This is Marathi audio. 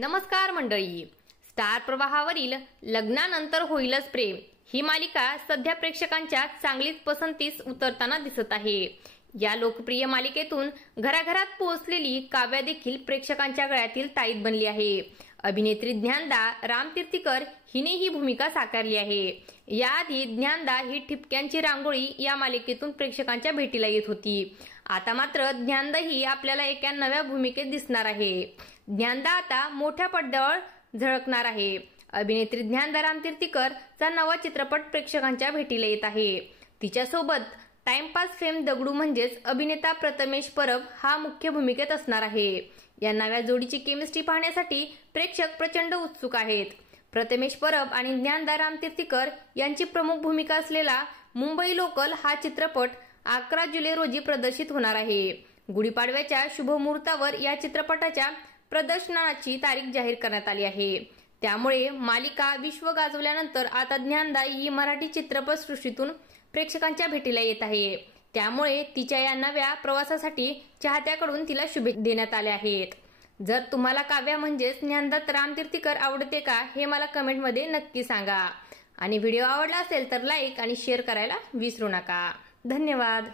नमस्कार मंडळी. स्टार प्रवाहावरील लग्नानंतर होईलच प्रेम ही मालिका सध्या प्रेक्षकांच्या चांगलीच पसंतीस उतरताना दिसत आहे. या लोकप्रिय मालिकेतून घराघरात पोहोचलेली काव्या देखील प्रेक्षकांच्या गळ्यातील ताईत बनली आहे. अभिनेत्री ज्ञानदा रामतीर्थीकर हिने ही भूमिका साकारली आहे. याआधी ज्ञानदा ही ठिपक्यांची रांगोळी या मालिकेतून प्रेक्षकांच्या भेटीला येत होती. आता मात्र ज्ञानदा ही आपल्याला एका नव्या भूमिकेत दिसणार आहे. ज्ञानदा आता मोठ्या पडद्यावर झळकणार आहे. अभिनेत्री ज्ञानदा रामतीर्थीकर चा नवा चित्रपट प्रेक्षकांच्या भेटीला येत आहे. तिच्यासोबत टाइमपास फेम दगडू म्हणजेच अभिनेता प्रथमेश परब हा मुख्य भूमिकेत असणार आहे. या नव्या जोडीची केमिस्ट्री पाहण्यासाठी प्रेक्षक प्रचंड उत्सुक आहेत. प्रथमेश परब आणि ज्ञानदा रामतीर्थीकर यांची प्रमुख भूमिका असलेला मुंबई लोकल हा चित्रपट 11 जुलै रोजी प्रदर्शित होणार आहे. गुढीपाडव्याच्या शुभमुहूर्तावर या चित्रपटाच्या प्रदर्शनाची तारीख जाहीर करण्यात आली आहे. त्यामुळे मालिका विश्व गाजवल्यानंतर आता ज्ञानदा ही मराठी चित्रपट सृष्टीतून प्रेक्षकांच्या भेटीला येत आहे. त्यामुळे तिच्या या नव्या प्रवासासाठी चाहत्याकडून तिला शुभेच्छा देण्यात आल्या आहेत. जर तुम्हाला काव्या म्हणजेच ज्ञानदा रामतीर्थीकर आवडते का हे मला कमेंटमध्ये नक्की सांगा. आणि व्हिडिओ आवडला असेल तर लाईक आणि शेअर करायला विसरू नका. धन्यवाद.